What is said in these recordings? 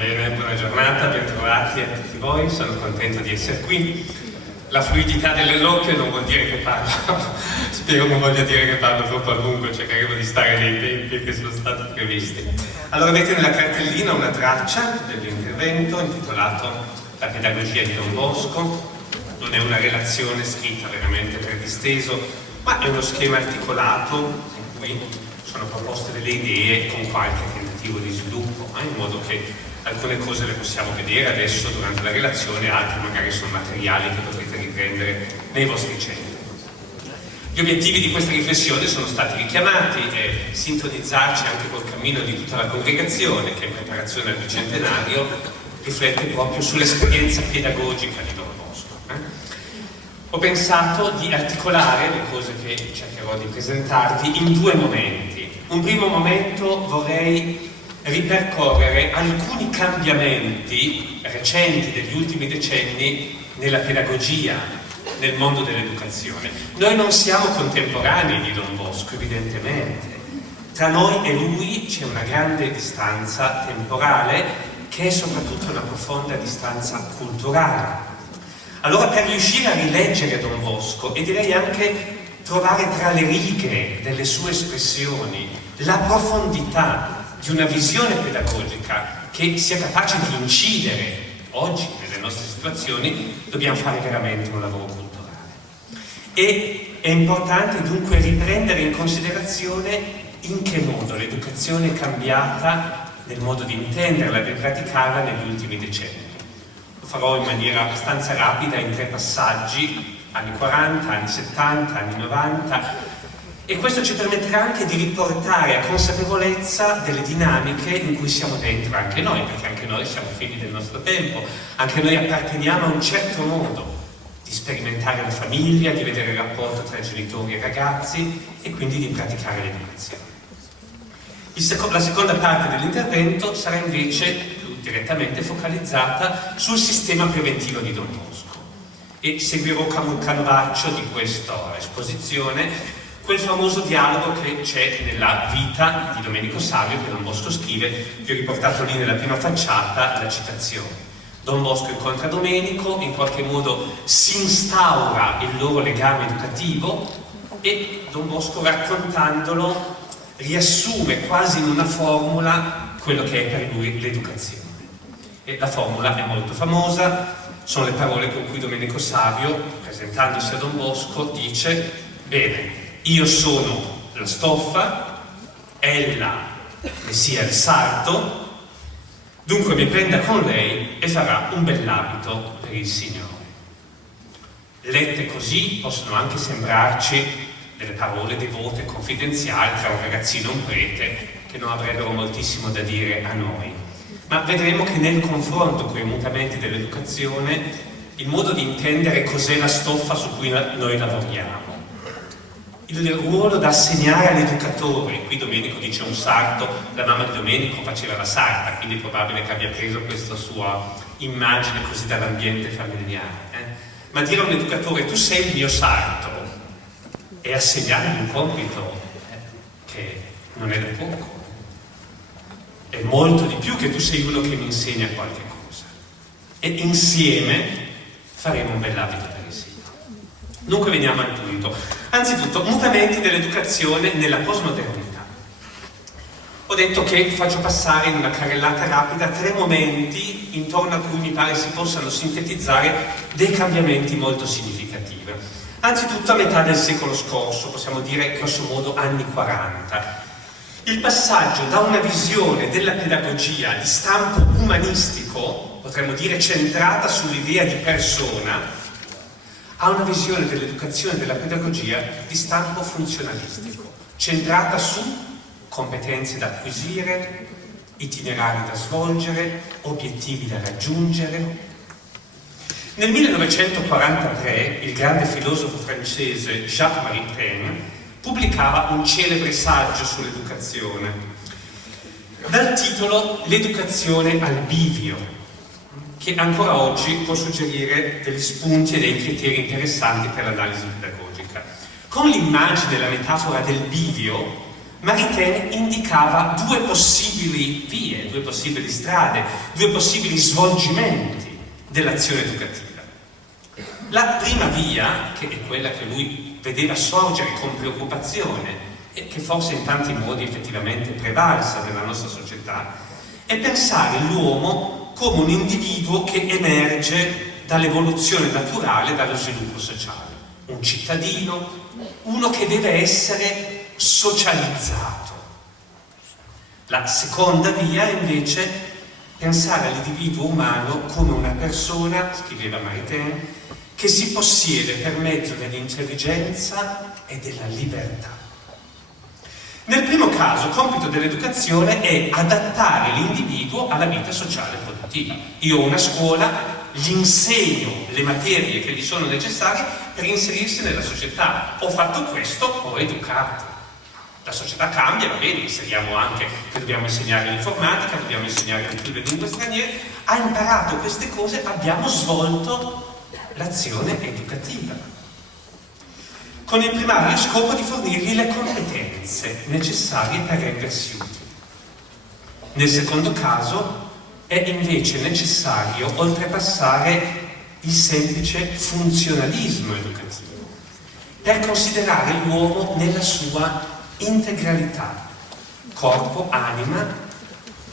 Bene, buona giornata, bentrovati a tutti voi, sono contento di essere qui. La fluidità dell'eloquio non vuol dire che parlo, spero non voglia dire che parlo troppo a lungo, cercheremo di stare nei tempi che sono stati previsti. Allora avete nella cartellina una traccia dell'intervento intitolato La pedagogia di Don Bosco. Non è una relazione scritta veramente per disteso, ma è uno schema articolato in cui sono proposte delle idee con qualche tentativo di sviluppo, in modo che alcune cose le possiamo vedere adesso durante la relazione, altre magari sono materiali che potrete riprendere nei vostri centri. Gli obiettivi di questa riflessione sono stati richiamati e sintonizzarci anche col cammino di tutta la congregazione che in preparazione al bicentenario riflette proprio sull'esperienza pedagogica di Don Bosco. Ho pensato di articolare le cose che cercherò di presentarvi in due momenti. Un primo momento vorrei ripercorrere alcuni cambiamenti recenti degli ultimi decenni nella pedagogia, nel mondo dell'educazione. Noi non siamo contemporanei di Don Bosco, evidentemente. Tra noi e lui c'è una grande distanza temporale che è soprattutto una profonda distanza culturale. Allora, per riuscire a rileggere Don Bosco e direi anche trovare tra le righe delle sue espressioni la profondità di una visione pedagogica che sia capace di incidere oggi nelle nostre situazioni, dobbiamo fare veramente un lavoro culturale. E è importante dunque riprendere in considerazione in che modo l'educazione è cambiata nel modo di intenderla e di praticarla negli ultimi decenni. Lo farò in maniera abbastanza rapida in 3 passaggi, anni 40, anni 70, anni 90, e questo ci permetterà anche di riportare a consapevolezza delle dinamiche in cui siamo dentro anche noi, perché anche noi siamo figli del nostro tempo, anche noi apparteniamo a un certo modo di sperimentare la famiglia, di vedere il rapporto tra genitori e ragazzi e quindi di praticare l'educazione. La seconda parte dell'intervento sarà invece più direttamente focalizzata sul sistema preventivo di Don Bosco e seguirò come un canovaccio di questa esposizione quel famoso dialogo che c'è nella vita di Domenico Savio che Don Bosco scrive. Vi ho riportato lì nella prima facciata la citazione. Don Bosco incontra Domenico, in qualche modo si instaura il loro legame educativo e Don Bosco, raccontandolo, riassume quasi in una formula quello che è per lui l'educazione. E la formula è molto famosa, sono le parole con cui Domenico Savio, presentandosi a Don Bosco, dice: bene, io sono la stoffa, ella ne sia il sarto, dunque mi prenda con lei e farà un bell'abito per il Signore. Lette così possono anche sembrarci delle parole devote e confidenziali tra un ragazzino e un prete che non avrebbero moltissimo da dire a noi, ma vedremo che nel confronto con i mutamenti dell'educazione il modo di intendere cos'è la stoffa su cui noi lavoriamo, il ruolo da assegnare all'educatore. Qui Domenico dice un sarto, la mamma di Domenico faceva la sarta, quindi è probabile che abbia preso questa sua immagine così dall'ambiente familiare. Ma dire a un educatore: tu sei il mio sarto, e assegnargli un compito che non è da poco, è molto di più che tu sei uno che mi insegna qualche cosa, e insieme faremo un bell'abito per il Signore. Dunque veniamo al punto. Anzitutto, mutamenti dell'educazione nella postmodernità. Ho detto che faccio passare in una carrellata rapida 3 momenti intorno a cui mi pare si possano sintetizzare dei cambiamenti molto significativi. Anzitutto a metà del secolo scorso, possiamo dire grosso modo anni 40, il passaggio da una visione della pedagogia di stampo umanistico, potremmo dire centrata sull'idea di persona, a una visione dell'educazione e della pedagogia di stampo funzionalistico, centrata su competenze da acquisire, itinerari da svolgere, obiettivi da raggiungere. Nel 1943 il grande filosofo francese Jacques Maritain pubblicava un celebre saggio sull'educazione dal titolo L'educazione al bivio, che ancora oggi può suggerire degli spunti e dei criteri interessanti per l'analisi pedagogica. Con l'immagine e la metafora del bivio, Maritain indicava due possibili vie, due possibili strade, due possibili svolgimenti dell'azione educativa. La prima via, che è quella che lui vedeva sorgere con preoccupazione e che forse in tanti modi effettivamente prevalsa nella nostra società, è pensare l'uomo come un individuo che emerge dall'evoluzione naturale, dallo sviluppo sociale, un cittadino, uno che deve essere socializzato. La seconda via è invece pensare all'individuo umano come una persona, scriveva Maritain, che si possiede per mezzo dell'intelligenza e della libertà. Nel primo caso, compito dell'educazione è adattare l'individuo alla vita sociale e produttiva. Io ho una scuola, gli insegno le materie che gli sono necessarie per inserirsi nella società. Ho fatto questo, ho educato. La società cambia, va bene, inseriamo anche che dobbiamo insegnare l'informatica, dobbiamo insegnare anche le lingue straniere. Ha imparato queste cose, abbiamo svolto l'azione educativa, con il primario scopo di fornirgli le competenze necessarie per rendersi utili. Nel secondo caso è invece necessario oltrepassare il semplice funzionalismo educativo per considerare l'uomo nella sua integralità: corpo, anima,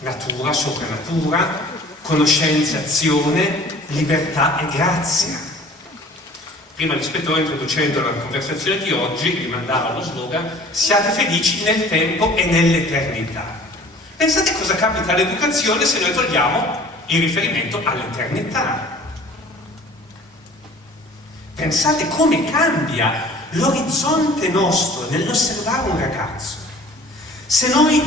natura, soprannatura, conoscenza, azione, libertà e grazia. Prima l'ispettore, introducendo la conversazione di oggi, rimandava allo slogan "Siate felici nel tempo e nell'eternità". Pensate cosa capita all'educazione se noi togliamo il riferimento all'eternità. Pensate come cambia l'orizzonte nostro nell'osservare un ragazzo. Se noi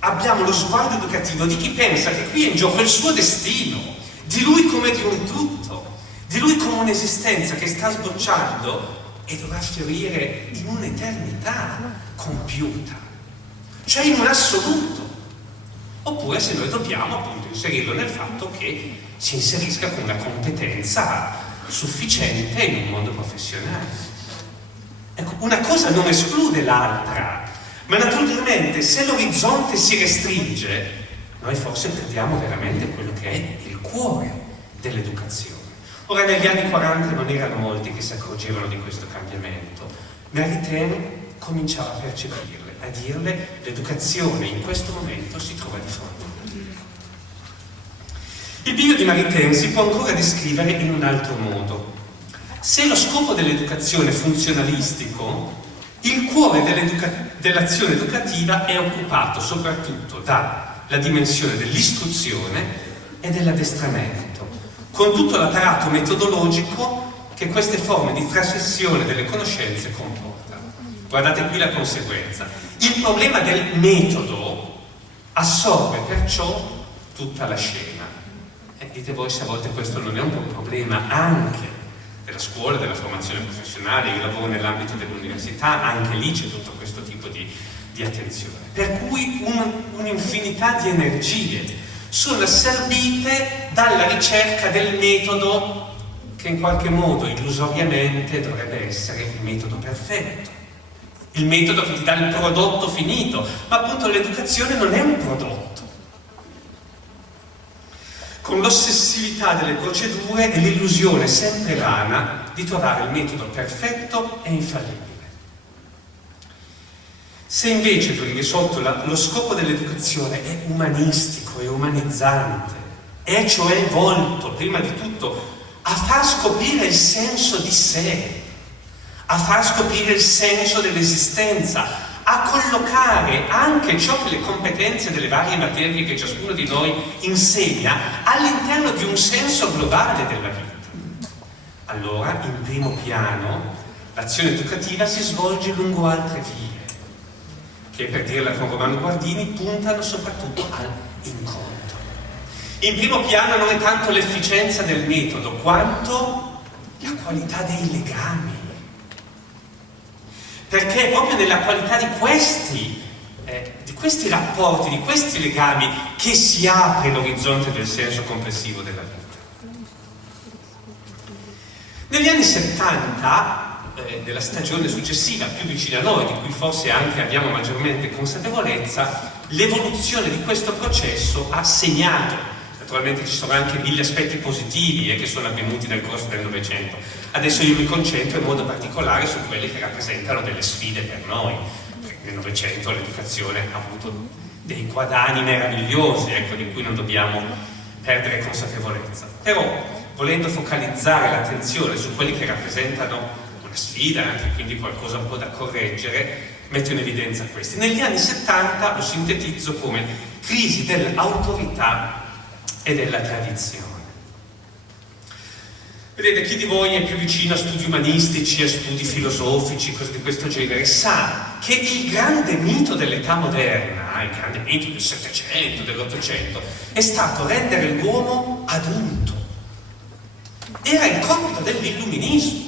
abbiamo lo sguardo educativo di chi pensa che qui è in gioco il suo destino, di lui come di un tutto, di lui come un'esistenza che sta sbocciando e dovrà fiorire in un'eternità compiuta, cioè in un assoluto. Oppure se noi dobbiamo appunto inserirlo nel fatto che si inserisca con una competenza sufficiente in un mondo professionale. Ecco, una cosa non esclude l'altra, ma naturalmente se l'orizzonte si restringe, noi forse perdiamo veramente quello che è il cuore dell'educazione. Ora, negli anni 40 non erano molti che si accorgevano di questo cambiamento. Maritain cominciava a percepirle, a dirle: l'educazione in questo momento si trova di fronte a noi. Il bivio di Maritain si può ancora descrivere in un altro modo. Se lo scopo dell'educazione è funzionalistico, il cuore dell'azione educativa è occupato soprattutto dalla dimensione dell'istruzione e dell'addestramento, con tutto l'apparato metodologico che queste forme di trasmissione delle conoscenze comportano. Guardate qui la conseguenza. Il problema del metodo assorbe perciò tutta la scena. E dite voi se a volte questo non è un po' un problema anche della scuola, della formazione professionale. Io lavoro nell'ambito dell'università, anche lì c'è tutto questo tipo di attenzione. Per cui un'infinità di energie sono assorbite dalla ricerca del metodo che in qualche modo illusoriamente dovrebbe essere il metodo perfetto, il metodo che ti dà il prodotto finito, ma appunto l'educazione non è un prodotto. Con l'ossessività delle procedure e l'illusione sempre vana di trovare il metodo perfetto e infallibile. Se invece tu arrivi sotto lo scopo dell'educazione è umanistico, è umanizzante, è cioè volto prima di tutto a far scoprire il senso di sé, a far scoprire il senso dell'esistenza, a collocare anche ciò che le competenze delle varie materie che ciascuno di noi insegna all'interno di un senso globale della vita. Allora, in primo piano, l'azione educativa si svolge lungo altre vie, che per dirla con Romano Guardini puntano soprattutto all'incontro. In primo piano non è tanto l'efficienza del metodo quanto la qualità dei legami, perché è proprio nella qualità di questi rapporti, di questi legami che si apre l'orizzonte del senso complessivo della vita. Negli anni 70 della stagione successiva, più vicina a noi, di cui forse anche abbiamo maggiormente consapevolezza, l'evoluzione di questo processo ha segnato. Naturalmente ci sono anche 1000 aspetti positivi che sono avvenuti nel corso del Novecento. Adesso io mi concentro in modo particolare su quelli che rappresentano delle sfide per noi. Nel Novecento l'educazione ha avuto dei guadagni meravigliosi, di cui non dobbiamo perdere consapevolezza. Però, volendo focalizzare l'attenzione su quelli che rappresentano una sfida, anche quindi qualcosa un po' da correggere, metto in evidenza questi. Negli anni 70 lo sintetizzo come crisi dell'autorità e della tradizione. Vedete, chi di voi è più vicino a studi umanistici, a studi filosofici, cose di questo genere, sa che il grande mito dell'età moderna, il grande mito del Settecento, dell'Ottocento, è stato rendere l'uomo adulto. Era il compito dell'illuminismo.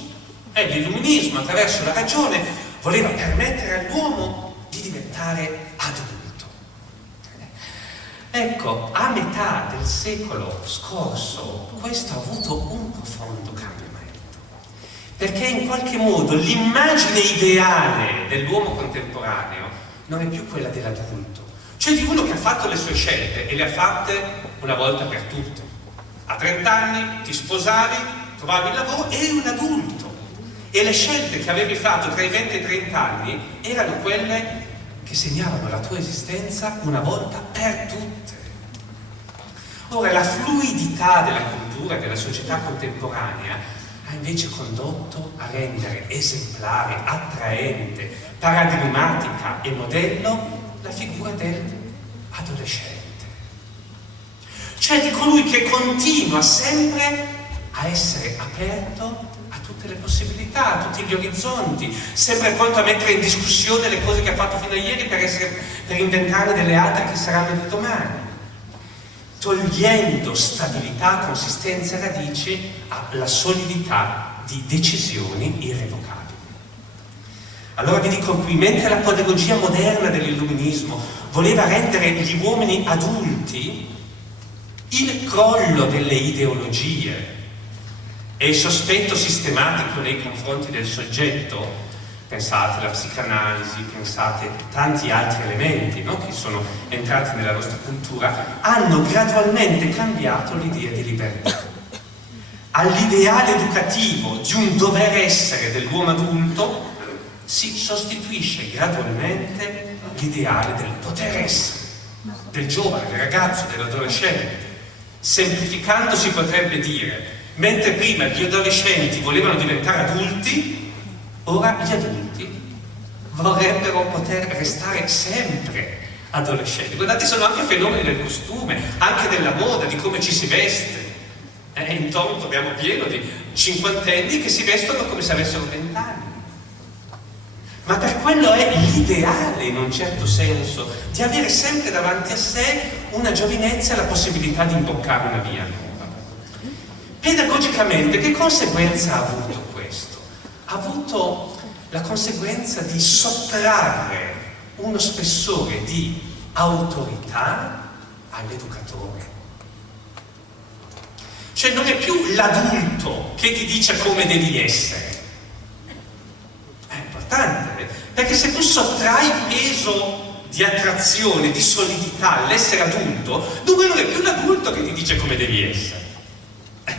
L'illuminismo, attraverso la ragione, voleva permettere all'uomo di diventare adulto. Ecco, a metà del secolo scorso questo ha avuto un profondo cambiamento, perché in qualche modo l'immagine ideale dell'uomo contemporaneo non è più quella dell'adulto, cioè di uno che ha fatto le sue scelte e le ha fatte una volta per tutte. A 30 anni ti sposavi, trovavi il lavoro, eri un adulto e le scelte che avevi fatto tra i 20 e i 30 anni erano quelle che segnavano la tua esistenza una volta per tutte. Ora, la fluidità della cultura e della società contemporanea ha invece condotto a rendere esemplare, attraente, paradigmatica e modello la figura dell'adolescente. Cioè di colui che continua sempre a essere aperto a tutte le possibilità, a tutti gli orizzonti, sempre pronto a mettere in discussione le cose che ha fatto fino a ieri per inventare delle altre che saranno di domani, togliendo stabilità, consistenza e radici alla solidità di decisioni irrevocabili. Allora vi dico qui, mentre la pedagogia moderna dell'illuminismo voleva rendere gli uomini adulti, il crollo delle ideologie e il sospetto sistematico nei confronti del soggetto, pensate alla psicanalisi, pensate a tanti altri elementi che sono entrati nella nostra cultura, hanno gradualmente cambiato l'idea di libertà. All'ideale educativo di un dover essere dell'uomo adulto si sostituisce gradualmente l'ideale del poter essere, del giovane, del ragazzo, dell'adolescente. Semplificando si potrebbe dire, mentre prima gli adolescenti volevano diventare adulti, ora gli adulti vorrebbero poter restare sempre adolescenti. Guardate, sono anche fenomeni del costume, anche della moda, di come ci si veste. Intorno abbiamo pieno di cinquantenni che si vestono come se avessero 20 anni. Ma per quello è l'ideale, in un certo senso, di avere sempre davanti a sé una giovinezza e la possibilità di imboccare una via nuova. Pedagogicamente, che conseguenza ha avuto questo? Ha avuto la conseguenza di sottrarre uno spessore di autorità all'educatore. Cioè non è più l'adulto che ti dice come devi essere. È importante, perché se tu sottrai il peso di attrazione, di solidità all'essere adulto, dunque non è più l'adulto che ti dice come devi essere.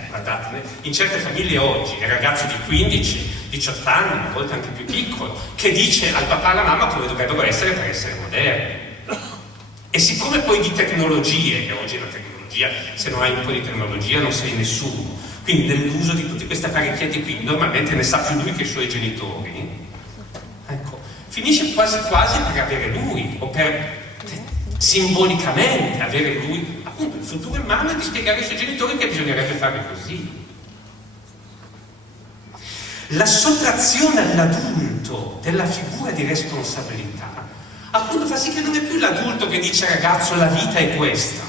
Guardate, in certe famiglie oggi il ragazzo di 15, 18 anni, a volte anche più piccolo, che dice al papà e alla mamma come dovrebbero essere per essere moderni. E siccome poi di tecnologie, che oggi la tecnologia, se non hai un po' di tecnologia non sei nessuno, quindi nell'uso di tutte queste apparecchiette qui, normalmente ne sa più lui che i suoi genitori, ecco, finisce quasi quasi per avere lui, o per simbolicamente avere lui, appunto, il futuro in mano e di spiegare ai suoi genitori che bisognerebbe fare così. La sottrazione all'adulto della figura di responsabilità appunto fa sì che non è più l'adulto che dice ragazzo la vita è questa,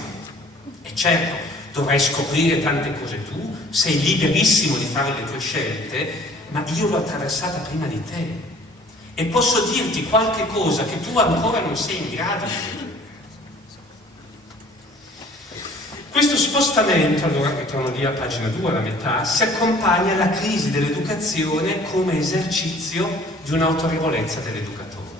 e certo dovrai scoprire tante cose tu, sei liberissimo di fare le tue scelte, ma io l'ho attraversata prima di te e posso dirti qualche cosa che tu ancora non sei in grado di dire. Questo spostamento, allora ritorno lì a pagina 2, alla metà, si accompagna alla crisi dell'educazione come esercizio di un'autorevolezza dell'educatore.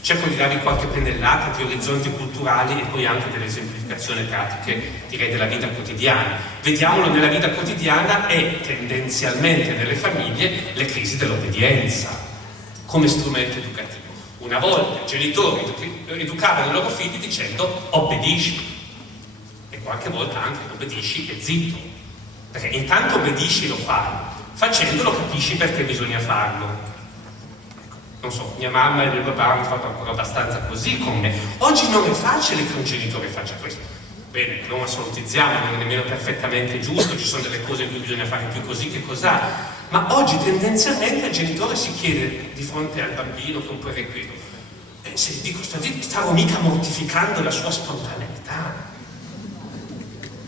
Cerco di darvi qualche pennellata di orizzonti culturali e poi anche delle esemplificazioni pratiche, direi, della vita quotidiana. Vediamolo nella vita quotidiana e tendenzialmente nelle famiglie le crisi dell'obbedienza come strumento educativo. Una volta i genitori educavano i loro figli dicendo obbedisci, e qualche volta anche obbedisci e zitto, perché intanto obbedisci, lo fai, facendolo capisci perché bisogna farlo. Non so, mia mamma e mio papà hanno fatto ancora abbastanza così con me. Oggi non è facile che un genitore faccia questo. Bene, non assolutizziamo, non è nemmeno perfettamente giusto, ci sono delle cose in cui bisogna fare più così che cos'ha, ma oggi tendenzialmente il genitore si chiede di fronte al bambino che è un po' irrequieto: se gli dico stavo mica mortificando la sua spontaneità,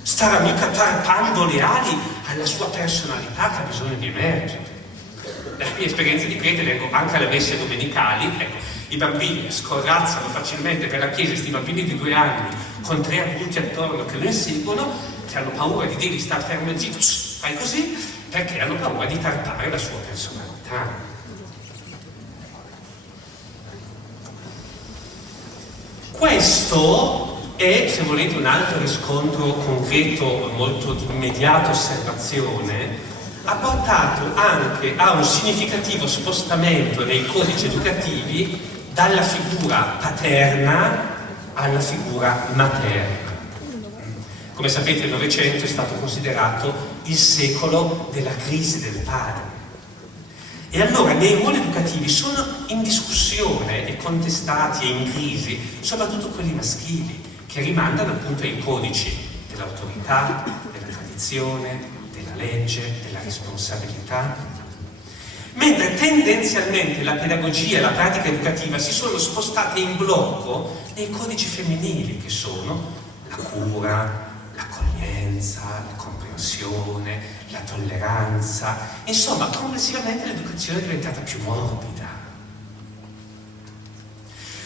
stava mica tarpando le ali alla sua personalità che ha bisogno di emergere. La mia esperienza di prete, leggo anche alle messe domenicali, ecco, i bambini scorrazzano facilmente per la chiesa, questi bambini di 2 anni con 3 adulti attorno che lo inseguono, che hanno paura di dirgli sta fermo e zitto, fai così, perché hanno paura di tarpare la sua personalità. Questo è, se volete, un altro riscontro concreto, molto di immediata osservazione, ha portato anche a un significativo spostamento nei codici educativi dalla figura paterna alla figura materna. Come sapete, il Novecento è stato considerato il secolo della crisi del padre. E allora nei ruoli educativi sono in discussione e contestati e in crisi soprattutto quelli maschili, che rimandano appunto ai codici dell'autorità, della tradizione, della legge, della responsabilità, mentre tendenzialmente la pedagogia e la pratica educativa si sono spostate in blocco nei codici femminili, che sono la cura, l'accoglienza, la comprensione, la tolleranza. Insomma, complessivamente l'educazione è diventata più morbida.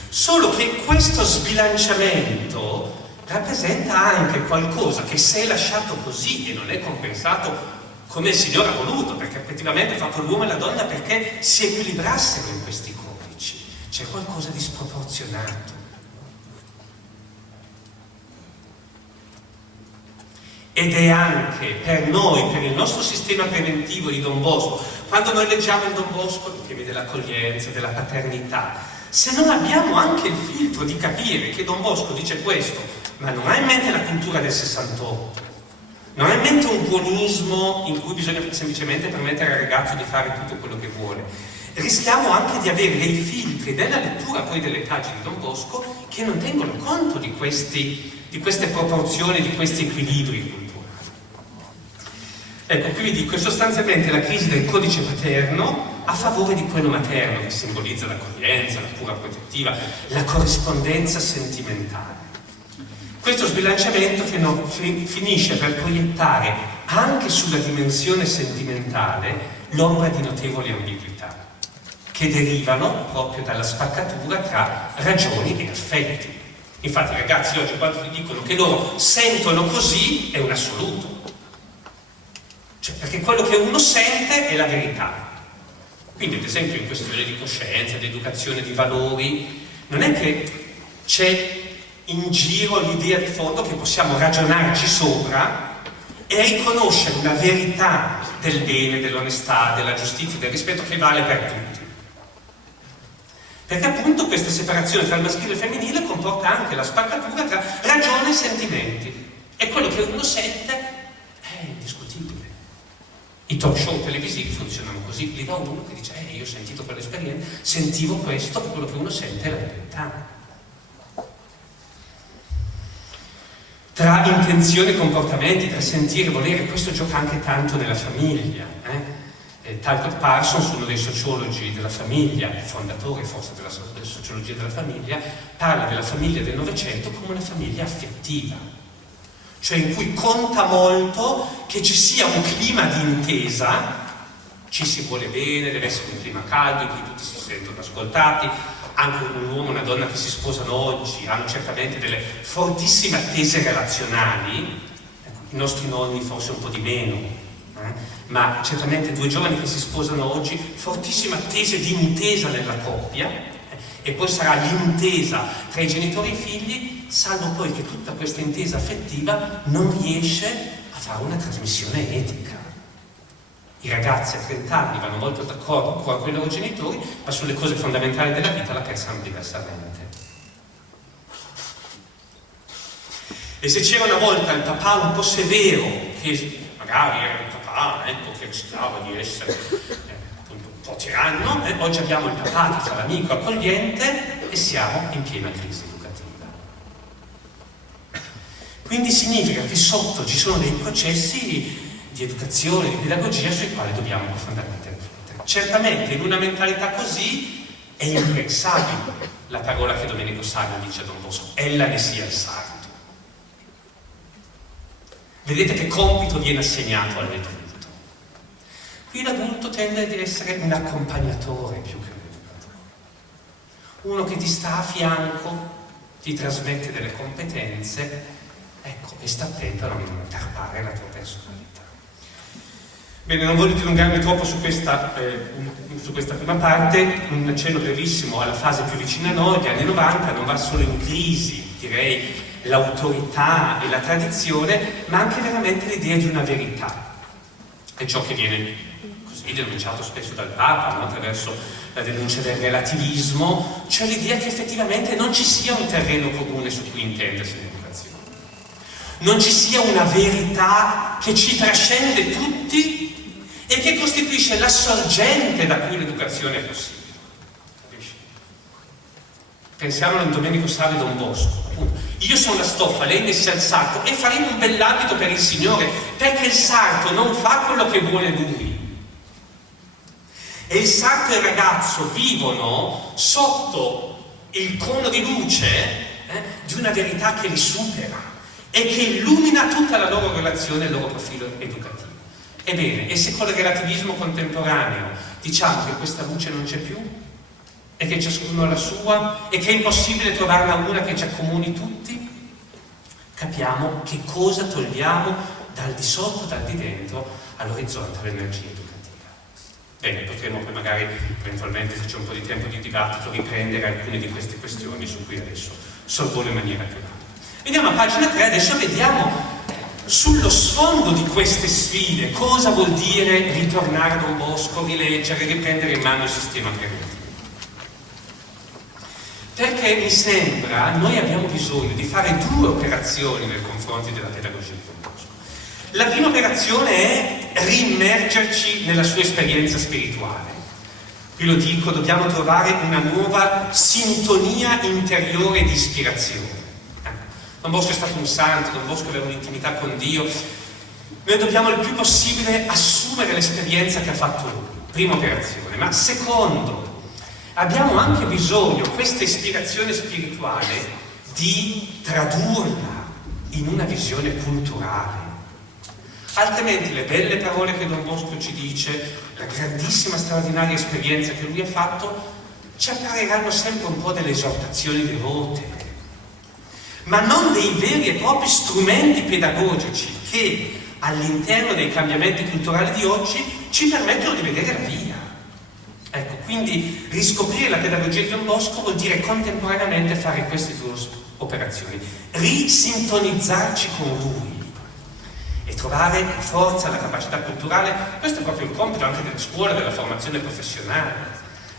Solo che questo sbilanciamento rappresenta anche qualcosa che, se è lasciato così e non è compensato come il Signore ha voluto, perché effettivamente ha fatto l'uomo e la donna perché si equilibrassero in questi codici, c'è qualcosa di sproporzionato. Ed è anche per noi, per il nostro sistema preventivo di Don Bosco, quando noi leggiamo in Don Bosco i temi dell'accoglienza, della paternità, se non abbiamo anche il filtro di capire che Don Bosco dice questo, ma non ha in mente la cultura del 68, non ha in mente un buonismo in cui bisogna semplicemente permettere al ragazzo di fare tutto quello che vuole, rischiamo anche di avere dei filtri della lettura poi delle pagine di Don Bosco che non tengono conto di queste proporzioni, di questi equilibri culturali. Ecco, qui vi dico, sostanzialmente la crisi del codice paterno a favore di quello materno, che simbolizza l'accoglienza, la cura protettiva, la corrispondenza sentimentale. Questo sbilanciamento finisce per proiettare anche sulla dimensione sentimentale l'ombra di notevoli ambiguità, che derivano proprio dalla spaccatura tra ragioni e affetti. Infatti i ragazzi oggi, quando vi dicono che loro sentono così, è un assoluto. Cioè, perché quello che uno sente è la verità. Quindi, ad esempio, in questione di coscienza, di educazione, di valori, non è che c'è in giro l'idea di fondo che possiamo ragionarci sopra e riconoscere una verità del bene, dell'onestà, della giustizia, del rispetto che vale per tutti. Perché appunto questa separazione tra il maschile e il femminile comporta anche la spaccatura tra ragione e sentimenti. E quello che uno sente è indiscutibile. I talk show televisivi funzionano così, lì va uno che dice io ho sentito quell'esperienza, sentivo questo, e quello che uno sente è la verità. Tra intenzioni e comportamenti, tra sentire e volere, questo gioca anche tanto nella famiglia. Talcott Parsons, uno dei sociologi della famiglia, il fondatore forse della sociologia della famiglia, parla della famiglia del Novecento come una famiglia affettiva, cioè in cui conta molto che ci sia un clima di intesa, ci si vuole bene, deve essere un clima caldo in cui tutti si sentono ascoltati, anche un uomo e una donna che si sposano oggi hanno certamente delle fortissime attese relazionali, i nostri nonni forse un po' di meno, ma certamente due giovani che si sposano oggi, fortissime attese di intesa nella coppia, e poi sarà l'intesa tra i genitori e i figli, salvo poi che tutta questa intesa affettiva non riesce a fare una trasmissione etica. I ragazzi a 30 anni vanno molto d'accordo con i loro genitori, ma sulle cose fondamentali della vita la pensano diversamente. E se c'era una volta il papà un po' severo, che magari era un papà, ecco, che rischiava di essere appunto un po' tiranno, oggi abbiamo il papà che fa l'amico accogliente e siamo in piena crisi educativa. Quindi significa che sotto ci sono dei processi di educazione, di pedagogia sui quali dobbiamo profondamente riflettere. Certamente in una mentalità così è impensabile la parola che Domenico Savio dice a Don Bosco: ella ne sia il sarto. Vedete che compito viene assegnato all'adulto. Qui l'adulto tende ad essere un accompagnatore più che un educatore, uno che ti sta a fianco, ti trasmette delle competenze, ecco, e sta attento a non tarpare la tua personalità. Bene, non voglio dilungarmi troppo su questa prima parte, un accenno brevissimo alla fase più vicina a noi, gli anni 90, non va solo in crisi, direi, l'autorità e la tradizione, ma anche veramente l'idea di una verità. È ciò che viene così denunciato spesso dal Papa, no? Attraverso la denuncia del relativismo, cioè l'idea che effettivamente non ci sia un terreno comune su cui intendersi l'educazione. Non ci sia una verità che ci trascende tutti e che costituisce la sorgente da cui l'educazione è possibile. Capisci? Pensiamo a Domenico Savio e Don Bosco. Appunto, io sono la stoffa, lei messi al sarto e faremo un bell'abito per il Signore, perché il sarto non fa quello che vuole lui. E il sarto e il ragazzo vivono sotto il cono di luce di una verità che li supera e che illumina tutta la loro relazione e il loro profilo educativo. Ebbene, e se con il relativismo contemporaneo diciamo che questa luce non c'è più e che ciascuno ha la sua e che è impossibile trovarne una che ci accomuni tutti, capiamo che cosa togliamo dal di sotto, dal di dentro, all'orizzonte dell'energia educativa. Bene, potremo poi magari, eventualmente, se c'è un po' di tempo di dibattito, riprendere alcune di queste questioni su cui adesso sorvolo in maniera più rapida. Veniamo a pagina 3, adesso vediamo sullo sfondo di queste sfide cosa vuol dire ritornare a Don Bosco, rileggere, riprendere in mano il sistema preventivo. Perché mi sembra, noi abbiamo bisogno di fare due operazioni nei confronti della pedagogia di Don Bosco. La prima operazione è riimmergerci nella sua esperienza spirituale. Qui lo dico, dobbiamo trovare una nuova sintonia interiore di ispirazione. Don Bosco è stato un santo, Don Bosco aveva un'intimità con Dio. Noi dobbiamo il più possibile assumere l'esperienza che ha fatto lui, prima operazione. Ma secondo, abbiamo anche bisogno, questa ispirazione spirituale, di tradurla in una visione culturale. Altrimenti le belle parole che Don Bosco ci dice, la grandissima, straordinaria esperienza che lui ha fatto, ci appariranno sempre un po' delle esortazioni devote, ma non dei veri e propri strumenti pedagogici che all'interno dei cambiamenti culturali di oggi ci permettono di vedere la via. Ecco, quindi riscoprire la pedagogia di Don Bosco vuol dire contemporaneamente fare queste due operazioni, risintonizzarci con lui e trovare la forza, la capacità culturale. Questo è proprio il compito anche della scuola, della formazione professionale,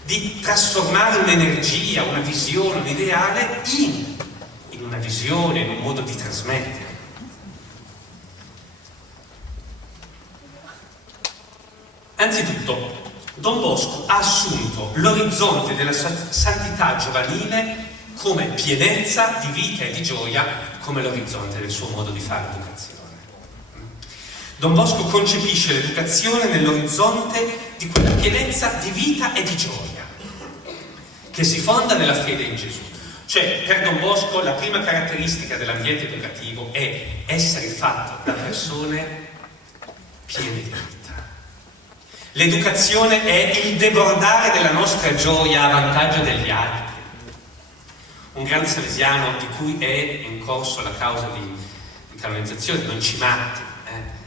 di trasformare un'energia, una visione, un ideale in una visione, in un modo di trasmettere. Anzitutto, Don Bosco ha assunto l'orizzonte della santità giovanile come pienezza di vita e di gioia, come l'orizzonte del suo modo di fare l'educazione. Don Bosco concepisce l'educazione nell'orizzonte di quella pienezza di vita e di gioia che si fonda nella fede in Gesù. Cioè, per Don Bosco la prima caratteristica dell'ambiente educativo è essere fatto da persone piene di vita. L'educazione è il debordare della nostra gioia a vantaggio degli altri. un grande salesiano di cui è in corso la causa di canonizzazione, Don Cimatti,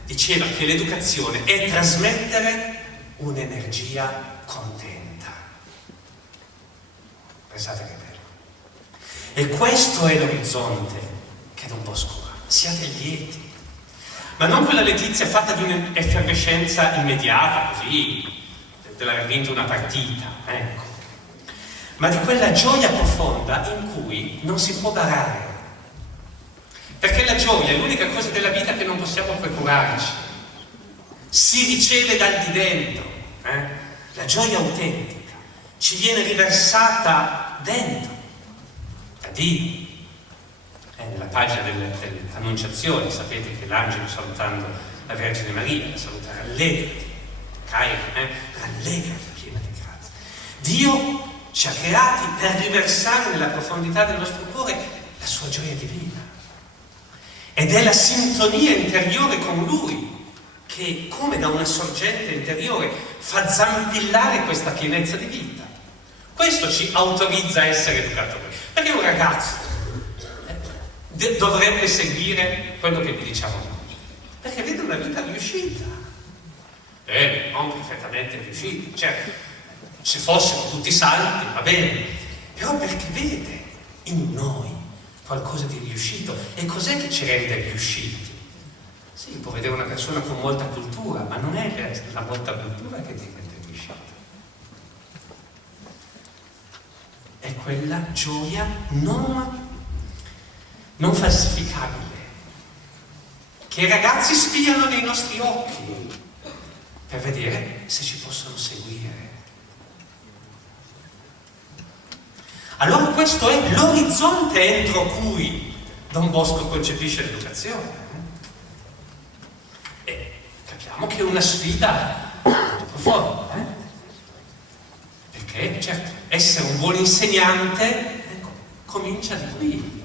diceva che l'educazione è trasmettere un'energia contenta. Pensate che bello. E questo è l'orizzonte che Don Bosco ha. Siate lieti, ma non quella letizia fatta di un'effervescenza immediata, così, dell'aver vinto una partita, ecco, ma di quella gioia profonda in cui non si può barare. Perché la gioia è l'unica cosa della vita che non possiamo procurarci. Si riceve dal di dentro. La gioia autentica ci viene riversata dentro, da Dio. Nella pagina dell'Annunciazione sapete che l'angelo, salutando la Vergine Maria, la saluta: rallegrati, rallegrati piena di grazia. Dio ci ha creati per riversare nella profondità del nostro cuore la sua gioia divina. Ed è la sintonia interiore con Lui che, come da una sorgente interiore, fa zampillare questa pienezza di vita. Questo ci autorizza a essere educatori. Perché un ragazzo dovrebbe seguire quello che vi diciamo noi? Perché vede una vita riuscita. Non perfettamente riuscita, certo. Se fossero tutti santi, va bene. Però perché vede in noi qualcosa di riuscito. E cos'è che ci rende riusciti? Sì, può vedere una persona con molta cultura, ma non è la molta cultura che ti rende riuscito. È quella gioia non falsificabile che i ragazzi spiano nei nostri occhi per vedere se ci possono seguire. Allora questo è l'orizzonte entro cui Don Bosco concepisce l'educazione. E capiamo che è una sfida molto profonda, perché certo, essere un buon insegnante, ecco, comincia di qui.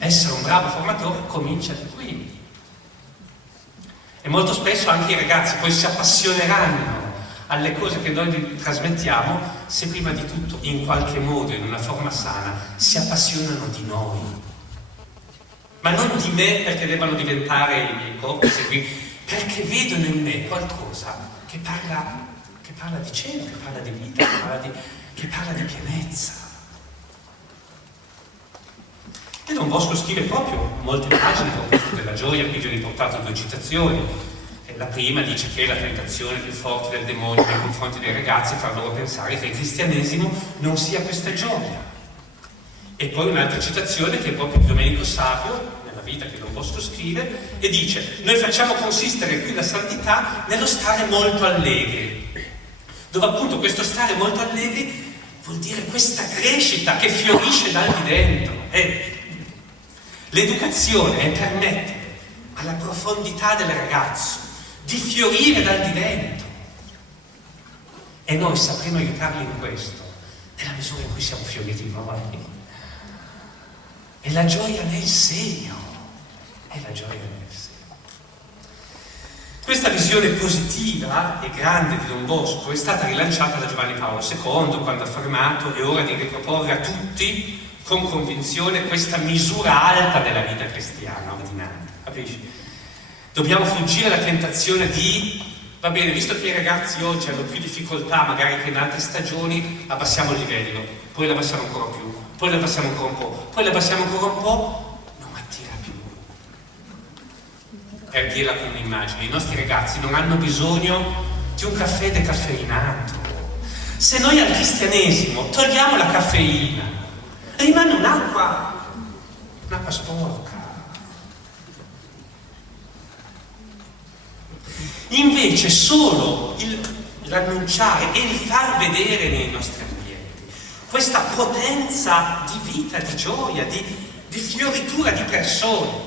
Essere un bravo formatore comincia di qui. E molto spesso anche i ragazzi poi si appassioneranno alle cose che noi trasmettiamo se prima di tutto, in qualche modo, in una forma sana, si appassionano di noi. Ma non di me perché debbano diventare i miei compiti, perché vedono in me qualcosa che parla di cielo, che parla di vita, che parla di pienezza. E Don Bosco scrive proprio molte pagine con questo della gioia. Qui vi ho riportato 2 citazioni. La prima dice che la tentazione più forte del demonio nei confronti dei ragazzi è far loro pensare che il cristianesimo non sia questa gioia. E poi un'altra citazione che è proprio di Domenico Savio, nella vita che Don Bosco scrive, e dice: noi facciamo consistere qui la santità nello stare molto allegri, dove appunto questo stare molto allegri vuol dire questa crescita che fiorisce dal di dentro. L'educazione è permettere alla profondità del ragazzo di fiorire dal di dentro, e noi sapremo aiutarli in questo nella misura in cui siamo fioriti noi. E la gioia nel segno, Questa visione positiva e grande di Don Bosco è stata rilanciata da Giovanni Paolo II, quando ha affermato: è ora di riproporre a tutti con convinzione questa misura alta della vita cristiana ordinaria. Capisci? Dobbiamo fuggire alla tentazione di, va bene, visto che i ragazzi oggi hanno più difficoltà magari che in altre stagioni, abbassiamo il livello, poi l'abbassiamo ancora più, poi l'abbassiamo ancora un po', poi l'abbassiamo ancora un po', non attira più. Per dirla con un'immagine, i nostri ragazzi non hanno bisogno di un caffè decaffeinato. Se noi al cristianesimo togliamo la caffeina, rimane un'acqua sporca. Invece solo l'annunciare e il far vedere nei nostri ambienti questa potenza di vita, di gioia, di fioritura di persone,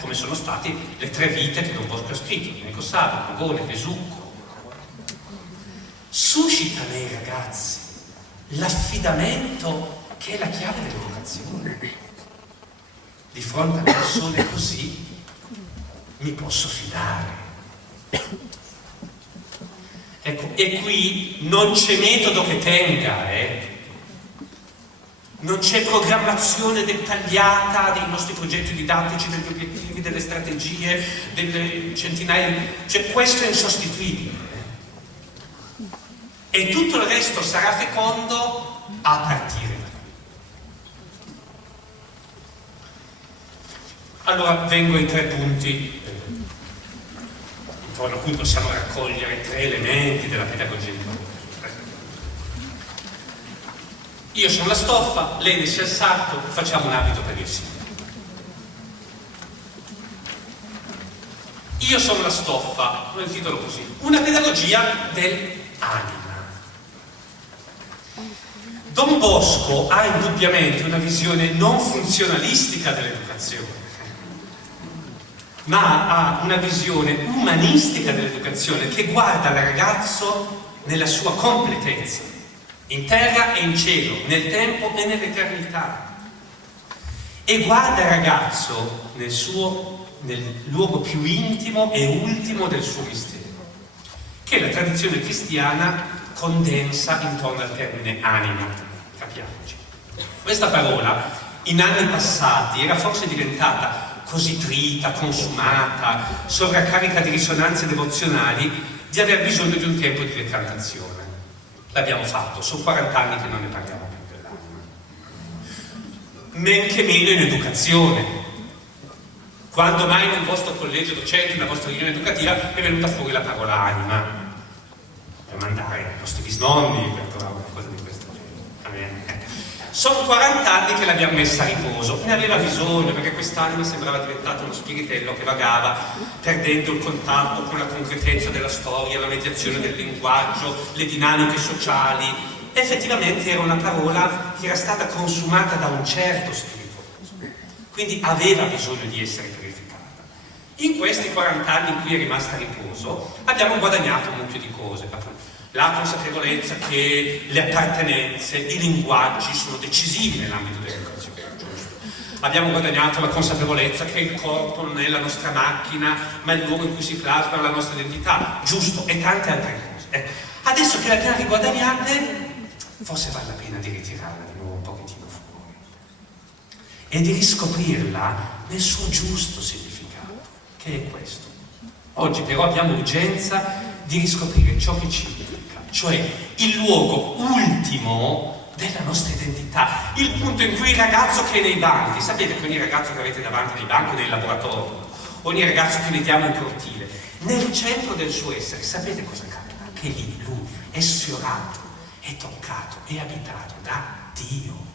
come sono state le 3 vite che Don Bosco ha scritto: Domenico Savio, Magone, Besucco, suscita nei ragazzi l'affidamento che è la chiave dell'educazione. Di fronte a persone così mi posso fidare. Ecco, e qui non c'è metodo che tenga, non c'è programmazione dettagliata dei nostri progetti didattici, degli obiettivi, delle strategie, delle centinaia, cioè questo è insostituibile. E tutto il resto sarà fecondo a partire da qui. Allora vengo ai 3 punti intorno a cui possiamo raccogliere 3 elementi della pedagogia di valore. Io sono la stoffa, lei ne sia il sarto, facciamo un abito per il singolo. Io sono la stoffa, lo intitolo così, una pedagogia dell'anima. Don Bosco ha indubbiamente una visione non funzionalistica dell'educazione, ma ha una visione umanistica dell'educazione che guarda il ragazzo nella sua completezza, in terra e in cielo, nel tempo e nell'eternità, e guarda il ragazzo nel luogo più intimo e ultimo del suo mistero, che la tradizione cristiana condensa intorno al termine anima. Capiamoci. Questa parola in anni passati era forse diventata così trita, consumata, sovraccarica di risonanze devozionali, di aver bisogno di un tempo di decantazione. L'abbiamo fatto, sono 40 anni che non ne parliamo più dell'anima. Men che meno in educazione. Quando mai nel vostro collegio docente, nella vostra riunione educativa, è venuta fuori la parola anima? Per mandare i nostri bisnonni, per trovare una cosa di questo genere. Sono 40 anni che l'abbiamo messa a riposo, ne aveva bisogno, perché quest'anima sembrava diventato uno spiritello che vagava, perdendo il contatto con la concretezza della storia, la mediazione del linguaggio, le dinamiche sociali. Effettivamente era una parola che era stata consumata da un certo spirito, quindi aveva bisogno di essere purificata. In questi 40 anni in cui è rimasta a riposo, abbiamo guadagnato un mucchio di cose, la consapevolezza che le appartenenze, i linguaggi sono decisivi nell'ambito dell'educazione, giusto? Abbiamo guadagnato la consapevolezza che il corpo non è la nostra macchina, ma il luogo in cui si plasma la nostra identità, giusto? E tante altre cose. Adesso che le abbiamo riguadagnate, forse vale la pena di ritirarla di nuovo un pochettino fuori e di riscoprirla nel suo giusto significato, che è questo. Oggi però abbiamo urgenza di riscoprire ciò che ci implica, cioè il luogo ultimo della nostra identità, il punto in cui il ragazzo che è nei banchi, sapete che ogni ragazzo che avete davanti nei banchi, nel laboratorio, ogni ragazzo che vediamo in cortile, nel centro del suo essere, sapete cosa capita? Che lì lui è sfiorato, è toccato, è abitato da Dio.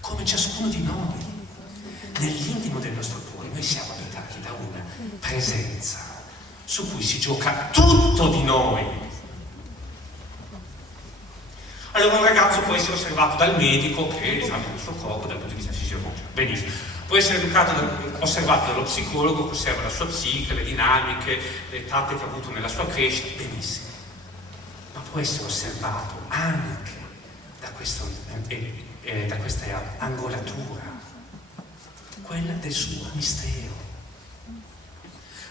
Come ciascuno di noi, nell'intimo del nostro cuore, noi siamo abitati da una presenza su cui si gioca tutto di noi. Allora un ragazzo può essere osservato dal medico che esamina il suo corpo dal punto di vista fisiologico, benissimo. Può essere osservato dallo psicologo che osserva la sua psiche, le dinamiche, le tappe che ha avuto nella sua crescita, benissimo. Ma può essere osservato anche da questa angolatura, quella del suo mistero,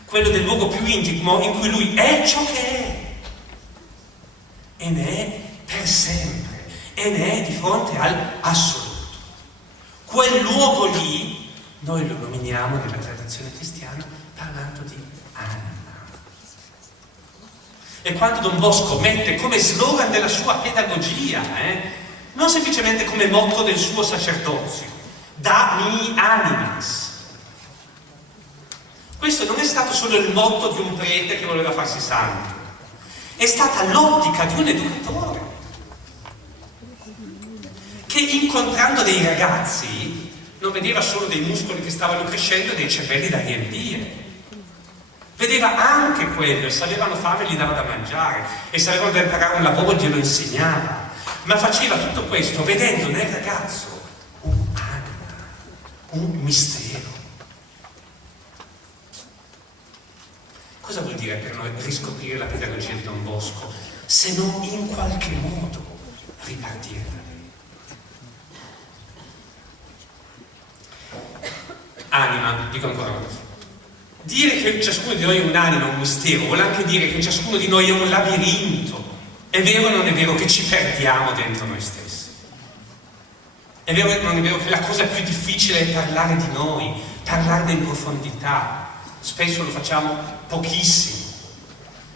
quello del luogo più intimo in cui lui è ciò che è e ne è per sempre e ne è di fronte all'assoluto. Quel luogo lì noi lo nominiamo nella tradizione cristiana parlando di anima. E quando Don Bosco mette come slogan della sua pedagogia, non semplicemente come motto del suo sacerdozio, da mi animas. Questo non è stato solo il motto di un prete che voleva farsi santo, è stata l'ottica di un educatore che, incontrando dei ragazzi, non vedeva solo dei muscoli che stavano crescendo e dei cervelli da riempire, vedeva anche quello, e se avevano fame gli dava da mangiare, e se avevano da imparare un lavoro glielo insegnava, ma faceva tutto questo vedendo nel ragazzo un'anima, un mistero. Cosa vuol dire per noi riscoprire la pedagogia di Don Bosco, se non in qualche modo ripartire da lei? Anima, dico ancora una cosa. Dire che ciascuno di noi è un'anima, un mistero, vuole anche dire che ciascuno di noi è un labirinto È vero o non è vero che ci perdiamo dentro noi stessi? È vero o non è vero che la cosa più difficile è parlare di noi, parlarne in profondità? Spesso lo facciamo pochissimo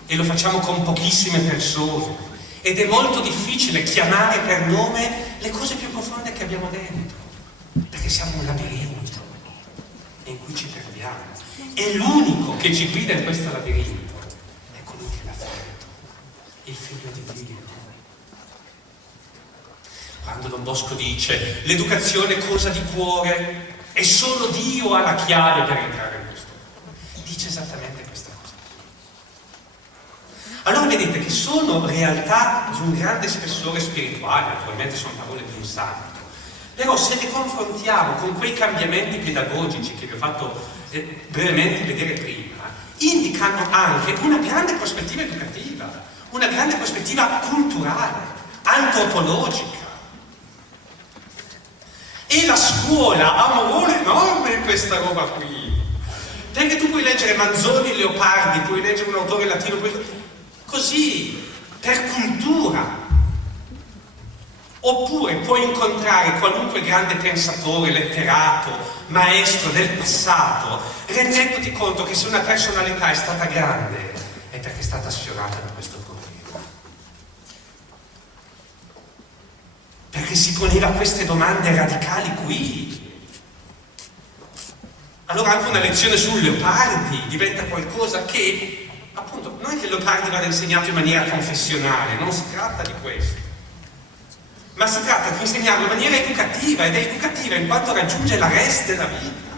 e lo facciamo con pochissime persone ed è molto difficile chiamare per nome le cose più profonde che abbiamo dentro, perché siamo un labirinto in cui ci perdiamo e l'unico che ci guida in questo labirinto è colui che l'ha fatto, il Figlio di Dio. Quando Don Bosco dice l'educazione è cosa di cuore e solo Dio ha la chiave per entrare in questo cuore, dice esattamente questa cosa. Allora vedete che sono realtà di un grande spessore spirituale, naturalmente sono parole di un santo, però se le confrontiamo con quei cambiamenti pedagogici che vi ho fatto brevemente vedere prima, indicano anche una grande prospettiva educativa, una grande prospettiva culturale, antropologica. E la scuola ha un ruolo enorme in questa roba qui, perché tu puoi leggere Manzoni e Leopardi, puoi leggere un autore latino, così, per cultura, oppure puoi incontrare qualunque grande pensatore, letterato, maestro del passato, rendendoti conto che se una personalità è stata grande è perché è stata sfiorata da questo problema, perché si poneva queste domande radicali qui. Allora anche una lezione su Leopardi diventa qualcosa che, appunto, non è che Leopardi vada insegnato in maniera confessionale, non si tratta di questo, ma si tratta di insegnarlo in maniera educativa, ed è educativa in quanto raggiunge la res della vita,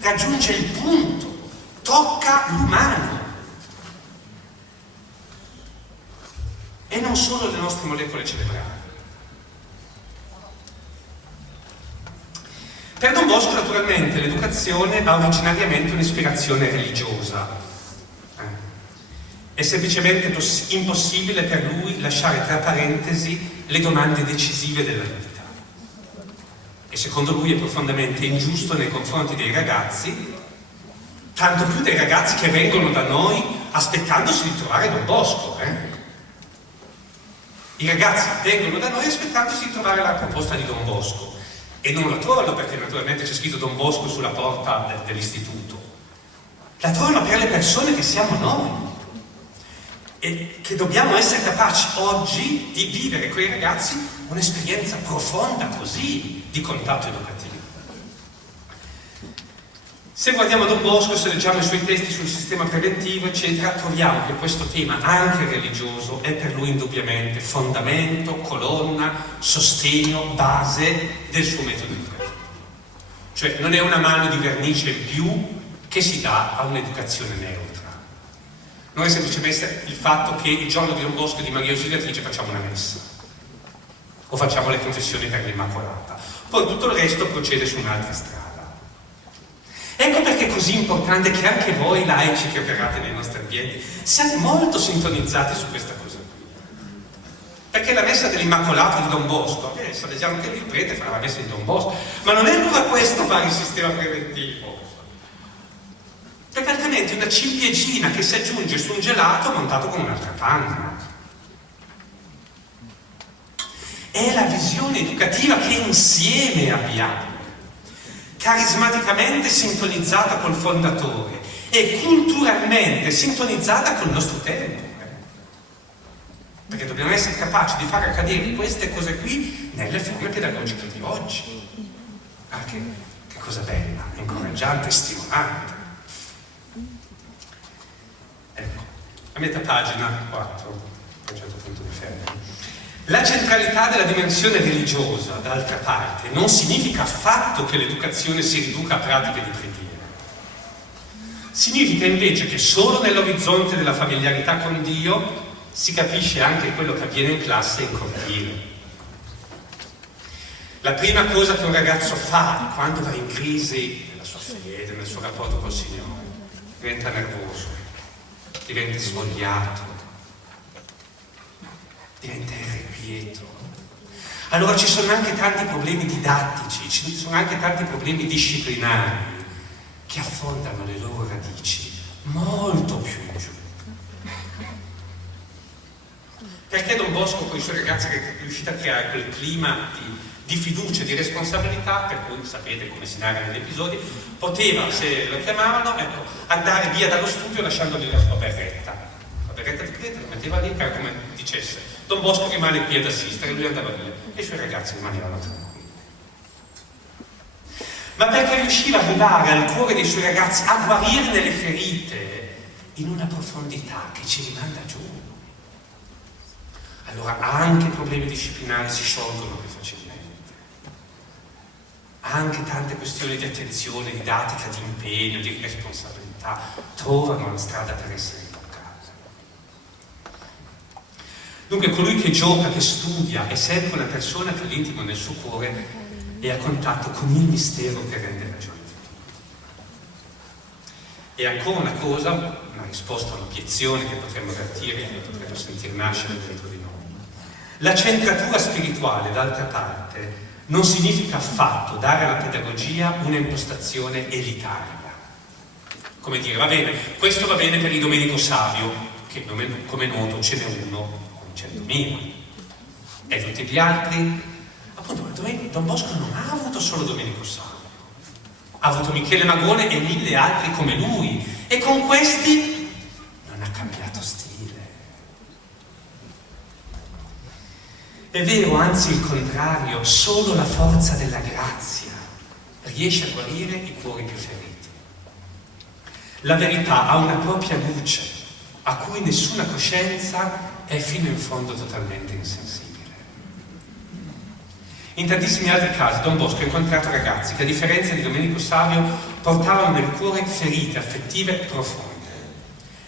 raggiunge il punto, tocca l'umano e non solo le nostre molecole cerebrali. Per Don Bosco naturalmente l'educazione ha originariamente un'ispirazione religiosa. È semplicemente impossibile per lui lasciare tra parentesi le domande decisive della vita. E secondo lui è profondamente ingiusto nei confronti dei ragazzi, tanto più dei ragazzi che vengono da noi aspettandosi di trovare Don Bosco. I ragazzi vengono da noi aspettandosi di trovare la proposta di Don Bosco e non la trovano perché naturalmente c'è scritto Don Bosco sulla porta dell'istituto. La trovano per le persone che siamo noi. E che dobbiamo essere capaci oggi di vivere con i ragazzi un'esperienza profonda così di contatto educativo. Se guardiamo Don Bosco, se leggiamo i suoi testi sul sistema preventivo, eccetera, troviamo che questo tema, anche religioso, è per lui indubbiamente fondamento, colonna, sostegno, base del suo metodo educativo. Cioè non è una mano di vernice in più che si dà a un'educazione neutra. Non è semplicemente il fatto che il giorno di Don Bosco e di Maria Ausiliatrice facciamo una messa o facciamo le confessioni per l'Immacolata, poi tutto il resto procede su un'altra strada. Ecco perché è così importante che anche voi laici che operate nei nostri ambienti siate molto sintonizzati su questa cosa qui, perché la messa dell'Immacolata di Don Bosco, adesso leggiamo che il prete farà la messa di Don Bosco, ma non è ancora questo fare il sistema preventivo, perché altrimenti è una ciliegina che si aggiunge su un gelato montato con un'altra panna. È la visione educativa che insieme abbiamo, carismaticamente sintonizzata col fondatore e culturalmente sintonizzata col nostro tempo. Perché dobbiamo essere capaci di far accadere queste cose qui nelle forme pedagogiche di oggi. Ah, che cosa bella, incoraggiante, stimolante. Ecco, a metà pagina 4, a un certo punto mi fermo. La centralità della dimensione religiosa, d'altra parte, non significa affatto che l'educazione si riduca a pratiche di preghiera. Significa invece che solo nell'orizzonte della familiarità con Dio si capisce anche quello che avviene in classe e in cortile. La prima cosa che un ragazzo fa quando va in crisi nella sua fede, nel suo rapporto col Signore, diventa nervoso, diventa svogliato, diventa irrequieto. Allora ci sono anche tanti problemi didattici, ci sono anche tanti problemi disciplinari che affondano le loro radici molto più in giù. Perché Don Bosco con i suoi ragazzi è riuscito a creare quel clima di fiducia, di responsabilità, per cui sapete come si narra negli episodi, poteva, se lo chiamavano, ecco, andare via dallo studio lasciandogli la sua berretta. La berretta di Creta lo metteva lì, era come dicesse: Don Bosco rimane qui ad assistere, lui andava via e i suoi ragazzi rimanevano tranquilli. Ma perché riusciva ad arrivare al cuore dei suoi ragazzi, a guarirne le ferite in una profondità che ci rimanda giù. Allora anche i problemi disciplinari si sciolgono più facilmente. Anche tante questioni di attenzione, didattica, di impegno, di responsabilità trovano la strada per essere toccate. Dunque colui che gioca, che studia, è sempre una persona che l'intimo nel suo cuore è a contatto con il mistero che rende ragione. E ancora una cosa, una risposta a un'obiezione che potremmo avvertire, che potremmo sentire nascere dentro di noi. La centratura spirituale, d'altra parte, non significa affatto dare alla pedagogia una impostazione elitaria. Come dire, va bene, questo va bene per il Domenico Savio, che come noto ce n'è uno con 100.000. E tutti gli altri? Appunto, Don Bosco non ha avuto solo Domenico Savio. Ha avuto Michele Magone e 1000 altri come lui. E con questi non ha cambiato stile. È vero, anzi il contrario, solo la forza della grazia riesce a guarire i cuori più feriti. La verità ha una propria luce, a cui nessuna coscienza è fino in fondo totalmente insensibile. In tantissimi altri casi Don Bosco ha incontrato ragazzi che, a differenza di Domenico Savio, portavano nel cuore ferite affettive profonde.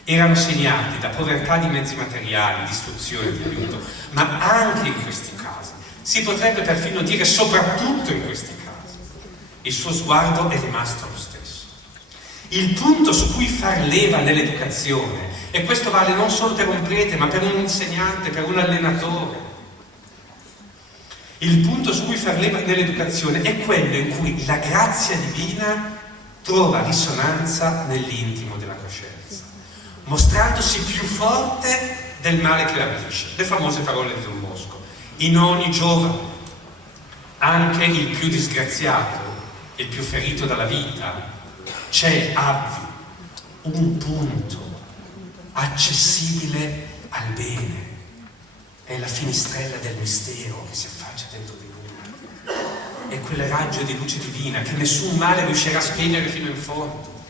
Erano segnati da povertà di mezzi materiali, di istruzione, di aiuto, ma anche in questi casi, si potrebbe perfino dire soprattutto in questi casi, il suo sguardo è rimasto lo stesso. Il punto su cui far leva nell'educazione, e questo vale non solo per un prete, ma per un insegnante, per un allenatore, il punto su cui far leva nell'educazione è quello in cui la grazia divina trova risonanza nell'intimo della coscienza, mostrandosi più forte del male che la avvilisce. Le famose parole di Don Bosco: in ogni giovane, anche il più disgraziato, il più ferito dalla vita, c'è un punto accessibile al bene. È la finestrella del mistero che si affaccia dentro di lui. È quel raggio di luce divina che nessun male riuscirà a spegnere fino in fondo.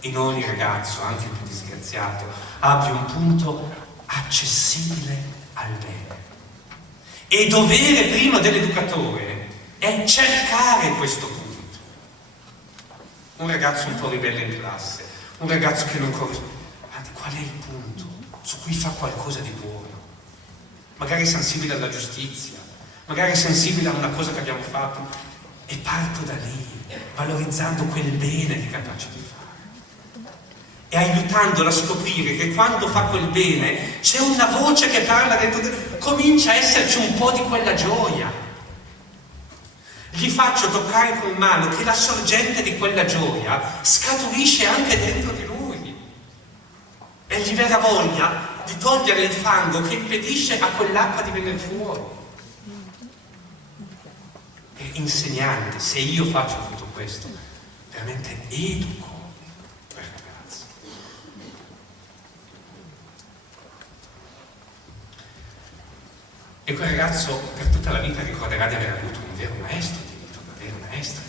In ogni ragazzo, anche il più disgraziato, abbia un punto accessibile al bene. E dovere primo dell'educatore è cercare questo punto. Un ragazzo un po' ribelle in classe, un ragazzo che non corrisponde. Qual è il punto su cui fa qualcosa di buono? Magari sensibile alla giustizia, magari sensibile a una cosa che abbiamo fatto, e parto da lì, valorizzando quel bene che è capace di fare e aiutandolo a scoprire che quando fa quel bene c'è una voce che parla dentro di lui, comincia a esserci un po' di quella gioia. Gli faccio toccare con mano che la sorgente di quella gioia scaturisce anche dentro di lui e gli verrà voglia di togliere il fango che impedisce a quell'acqua di venire fuori. E insegnante, se io faccio tutto questo, veramente educo quel ragazzo. E quel ragazzo per tutta la vita ricorderà di aver avuto un vero maestro di vita, una vera maestra.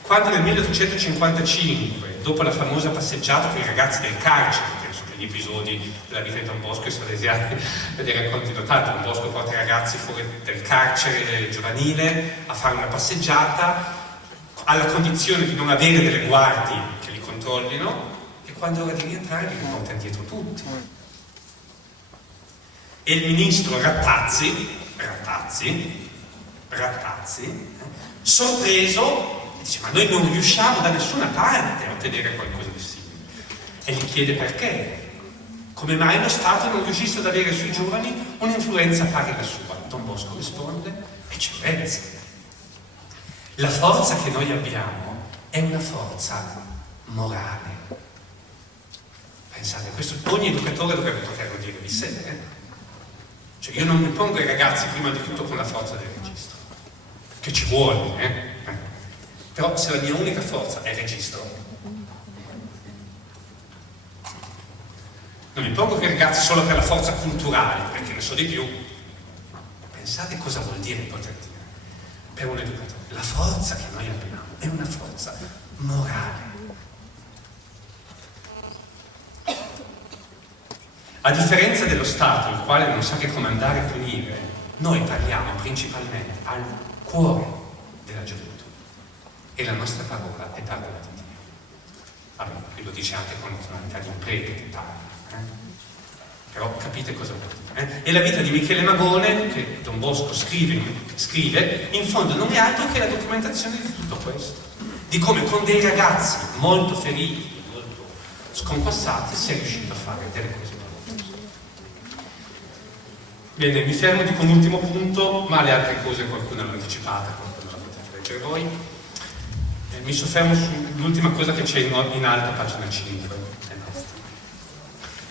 Quando nel 1855, dopo la famosa passeggiata con i ragazzi del carcere, penso che gli episodi della vita di Don Bosco e salesiani e dei racconti notati, Don Bosco porta i ragazzi fuori del carcere giovanile a fare una passeggiata, alla condizione di non avere delle guardie che li controllino, e quando è ora di rientrare li riportano dietro tutti. E il ministro Rattazzi, sorpreso, dice: ma noi non riusciamo da nessuna parte a ottenere qualcosa di simile. E gli chiede perché. Come mai lo Stato non riuscisse ad avere sui giovani un'influenza pari alla sua? Don Bosco risponde: eccellenza. La forza che noi abbiamo è una forza morale. Pensate, questo ogni educatore dovrebbe poterlo dire di sé. Cioè io non mi pongo ai ragazzi prima di tutto con la forza del registro, che ci vuole, però se la mia unica forza è il registro, non mi pongo con i ragazzi solo per la forza culturale, perché ne so di più. Pensate cosa vuol dire poter dire per un educatore. La forza che noi abbiamo è una forza morale. A differenza dello Stato, il quale non sa che comandare e punire, noi parliamo principalmente al cuore della gioventù e la nostra parola è parola di Dio. Vabbè, qui lo dice anche con tonalità di un prete che parla, però capite cosa vuol dire. E la vita di Michele Magone, che Don Bosco scrive, in fondo non è altro che la documentazione di tutto questo, di come con dei ragazzi molto feriti, molto sconquassati, si è riuscito a fare delle cose. Bene, mi fermo di con l'ultimo punto, ma le altre cose qualcuno l'ha anticipata, qualcuno la potete leggere voi. Mi soffermo sull'ultima cosa che c'è in alto, pagina 5.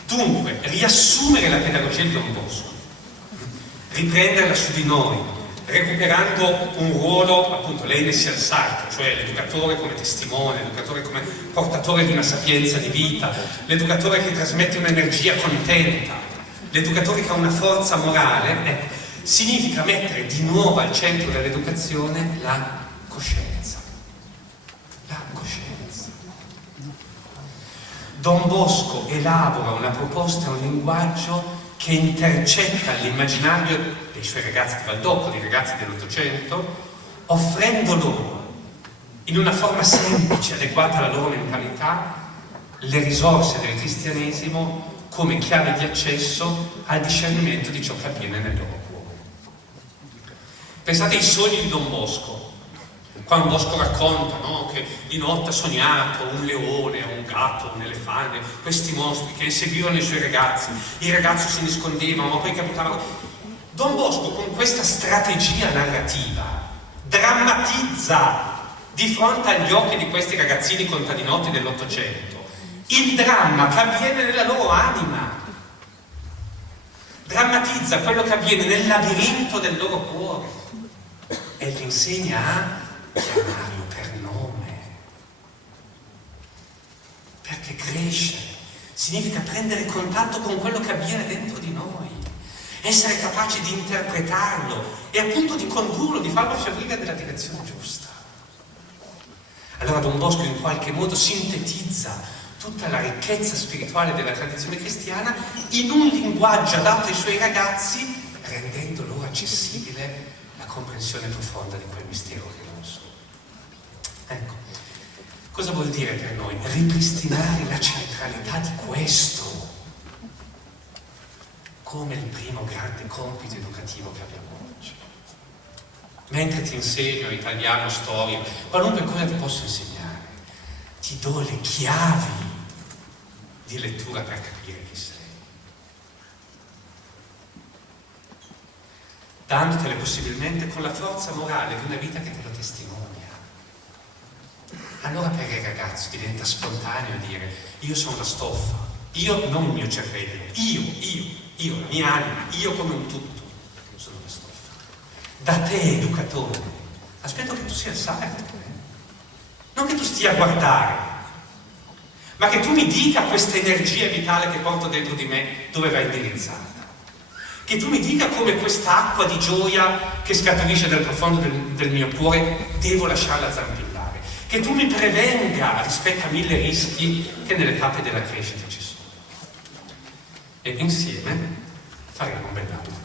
Dunque, riassumere la pedagogia di Don Bosco, riprenderla su di noi, recuperando un ruolo, appunto, l'Einesian Sartre, cioè l'educatore come testimone, l'educatore come portatore di una sapienza di vita, l'educatore che trasmette un'energia contenta, l'educatore che ha una forza morale, significa mettere di nuovo al centro dell'educazione la coscienza. La coscienza. Don Bosco elabora una proposta e un linguaggio che intercetta l'immaginario dei suoi ragazzi di Valdocco, dei ragazzi dell'Ottocento, offrendo loro, in una forma semplice, adeguata alla loro mentalità, le risorse del cristianesimo come chiave di accesso al discernimento di ciò che avviene nel loro cuore. Pensate ai sogni di Don Bosco. Qua Don Bosco racconta, no, che di notte ha sognato un leone, un gatto, un elefante, questi mostri che inseguivano i suoi ragazzi. I ragazzi si nascondevano, ma poi capitavano. Don Bosco, con questa strategia narrativa, drammatizza di fronte agli occhi di questi ragazzini contadinotti dell'Ottocento il dramma che avviene nella loro anima, drammatizza quello che avviene nel labirinto del loro cuore e gli insegna a chiamarlo per nome, perché crescere significa prendere contatto con quello che avviene dentro di noi, essere capaci di interpretarlo e appunto di condurlo, di farlo fiorire nella direzione giusta. Allora Don Bosco in qualche modo sintetizza tutta la ricchezza spirituale della tradizione cristiana in un linguaggio adatto ai suoi ragazzi, rendendo loro accessibile la comprensione profonda di quel mistero che non sono. Ecco, cosa vuol dire per noi? Ripristinare la centralità di questo come il primo grande compito educativo che abbiamo oggi. Mentre ti insegno italiano, storia, qualunque cosa ti posso insegnare, ti do le chiavi di lettura per capire chi sei, dandotele possibilmente con la forza morale di una vita che te lo testimonia. Allora per il ragazzo diventa spontaneo dire: io sono la stoffa, io non il mio cervello, io, la mia anima, io come un tutto, io sono la stoffa. Da te, educatore, aspetto che tu sia il sarto, non che tu stia a guardare, ma che tu mi dica questa energia vitale che porto dentro di me dove va indirizzata, che tu mi dica come questa acqua di gioia che scaturisce dal profondo del mio cuore devo lasciarla zampillare, che tu mi prevenga rispetto a 1000 rischi che nelle tappe della crescita ci sono, e insieme faremo un bel lavoro.